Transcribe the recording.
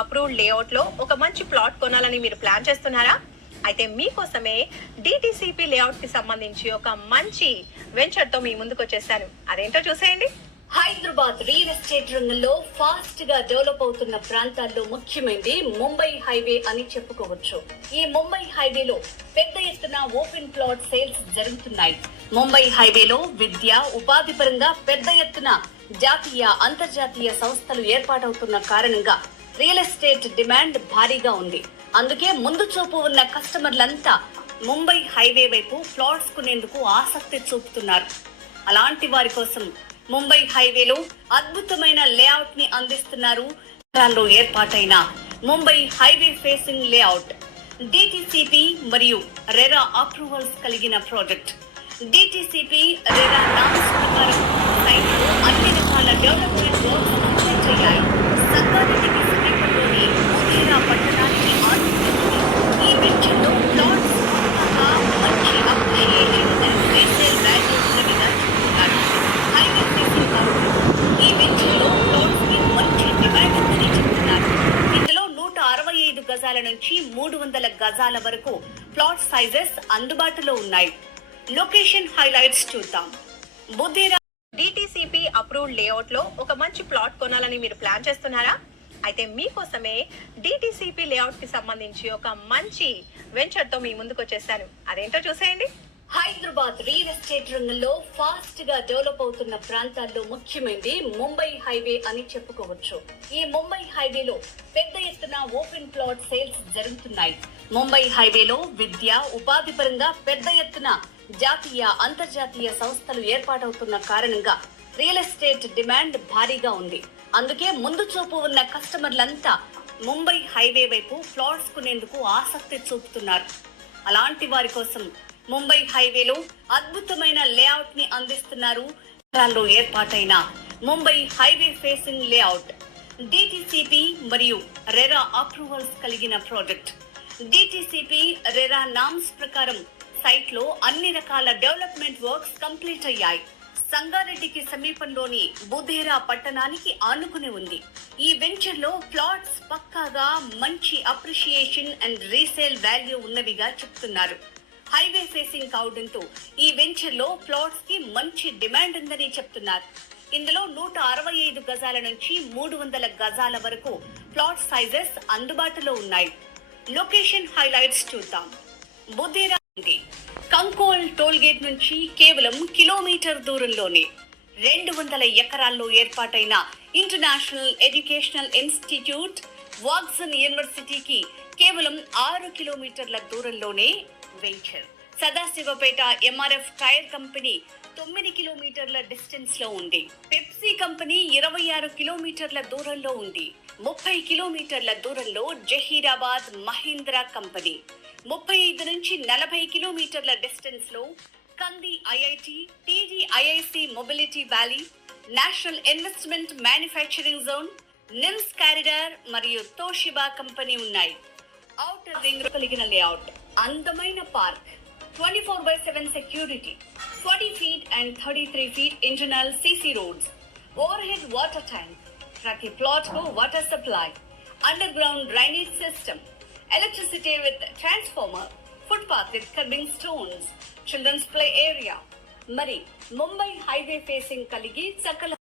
Approved layout లో ఒక మంచి ప్లాట్ కొనాలని మీరు ప్లాన్ చేస్తున్నారా? అయితే మీకోసమే డిటిసిపి లేఅవుట్ కి సంబంధించి ఒక మంచి వెంచర్ తో మీ ముందుకు వచ్చేసాను. అదేంటో చూసేయండి. హైదరాబాద్ రియల్ ఎస్టేట్ రంగంలో ఫాస్ట్ గా డెవలప్ అవుతున్న ప్రాంతాల్లో ముఖ్యమైనది ముంబై హైవే అని చెప్పుకోవచ్చు. ఈ ముంబై హైవేలో పెద్ద ఎత్తున ఓపెన్ ప్లాట్ సేల్స్ జరుగుతున్నాయి. ముంబై హైవేలో విద్య, ఉపాధి పరంగా పెద్ద ఎత్తున జాతీయ, అంతర్జాతీయ సంస్థలు ఏర్పాటవుతున్న కారణంగా రియల్ ఎస్టేట్ డిమాండ్ భారీగా ఉంది. అందుకే ముందు చూపు ఉన్న కస్టమర్లంతా ముంబై హైవే వైపు ప్లాట్స్ కొనేందుకు ఆసక్తి చూపుతున్నారు. అలాంటి వారి కోసం ముంబై హైవేలో అద్భుతమైన లేఅవుట్ ని అందిస్తున్నారు. ఏర్పాటైన Mumbai highway facing layout DTCP మరియు రెరా అప్రూవల్స్ కలిగిన ప్రాజెక్ట్. డిటిసిపి రెరా నామ్స్ ప్రకారం సైట్ లో అన్ని రకాల డెవలప్మెంట్ వర్క్స్ కంప్లీట్ అయ్యాయి. సంగారెడ్డికి సమీపంలోని బుధేరా పట్టణానికి ఆనుకుని ఈ వెంచర్ లో ప్లాట్స్ మంచి అప్రిషియేషన్ అండ్ రీసేల్ వాల్యూ ఉన్నవిగా చెప్తున్నారు. హైవే ఫేసింగ్ కాబట్టి ఈ వెంచర్ లో ప్లాట్స్ కి మంచి డిమాండ్ ఉందని చెప్తున్నారు. ఇందులో 165 గజాల నుంచి 300 గజాల వరకు ప్లాట్ సైజెస్ అందుబాటులో ఉన్నాయి. లొకేషన్ హైలైట్స్ చూద్దాం. బుధేరా డిటిసిపి అప్రూవ్డ్ లేఅవుట్ లో ఒక మంచి ప్లాట్ కొనాలని మీరు ప్లాన్ చేస్తున్నారా? అయితే మీకోసమే డిటిసిపి లేఅవుట్ కి సంబంధించి ఒక మంచి వెంచర్ తో మీ ముందుకు వచ్చేసాను. అదేంటో చూసేయండి. హైదరాబాద్ రియల్ ఎస్టేట్ రంగంలో ఫాస్ట్ గా డెవలప్ అవుతున్న ప్రాంతాల్లో ముఖ్యమైనది ముంబై హైవే అని చెప్పుకోవచ్చు. ఈ ముంబై హైవేలో పెద్ద ఎత్తున ఓపెన్ ప్లాట్ సేల్స్ జరుగుతున్నాయి. ముంబై హైవేలో విద్య, ఉపాధి పరంగా పెద్ద ఎత్తున జాతీయ, అంతర్జాతీయ సంస్థలు ఏర్పాటవుతున్న కారణంగా రియల్ ఎస్టేట్ డిమాండ్ భారీగా ఉంది. అందుకే ముందు చూపు ఉన్న కస్టమర్లంతా ముంబై హైవే వైపు ప్లాట్స్ కొనేందుకు ఆసక్తి చూపుతున్నారు. అలాంటి వారి కోసం ముంబై హైవేలో అద్భుతమైన లేఅవుట్ ని అందిస్తున్నారు. ఏర్పాటైన Mumbai highway facing layout DTCP మరియు రెరా అప్రూవల్స్ కలిగిన ప్రాజెక్ట్. డిటిసిపి రెరా నామ్స్ ప్రకారం సైట్ లో అన్ని రకాల డెవలప్మెంట్ వర్క్స్ కంప్లీట్ అయ్యాయి. సంగారెడ్డికి సమీపంలోని బుధేరా పట్టణానికి ఆనుకుని ఉంది. ఈ వెంచర్ లో ప్లాట్స్ పక్కాగా మంచి అప్రిషియేషన్ అండ్ రీసేల్ వాల్యూ ఉన్నవిగా చెప్తున్నారు. హైవే ఫేసింగ్ కావడంతో ఈ వెంచర్ లో ప్లాట్స్ కి మంచి డిమాండ్ ఉందని చెప్తున్నారు. ఇందులో 165 గజాల నుంచి 300 గజాల వరకు ప్లాట్ సైజెస్ అందుబాటులో ఉన్నాయి. లొకేషన్ హైలైట్స్ చూద్దాం. బుధేరా కంకోల్ టోల్ గేట్ నుంచి కేవలం కిలోమీటర్ దూరంలోనే 200 ఎకరాల్లో ఏర్పాటైన ఇంటర్నేషనల్ ఎడ్యుకేషనల్ ఇన్స్టిట్యూట్ వాట్సన్ యూనివర్సిటీకి కేవలం 6 కిలోమీటర్ల దూరంలోనే venture. Sadasivpet MRF tyre company 9 కిలోమీటర్ల డిస్టెన్స్ లో ఉంది. పెప్సీ కంపెనీ 26 కిలోమీటర్ల దూరంలో ఉంది. 30 కిలోమీటర్ల దూరంలో జహీరాబాద్ మహీంద్రా కంపెనీ, 35 నుంచి 40 కిలోమీటర్ల డిస్టెన్స్ లో కంది IIT, TGIIC mobility valley, national investment manufacturing zone, NIMS corridor మరియు తోషిబా కంపెనీ ఉన్నాయి. ఔటర్ రింగ్ కలిగిన లేఅవుట్, అందమైన park, 24/7 security, 40 feet and 33 feet internal CC roads, overhead water tank, ప్రతి ప్లాట్ కు water supply, under ground drainage system, electricity with transformer, footpath with curbing stones, children's play area. మరి Mumbai highway facing కలిగి సకల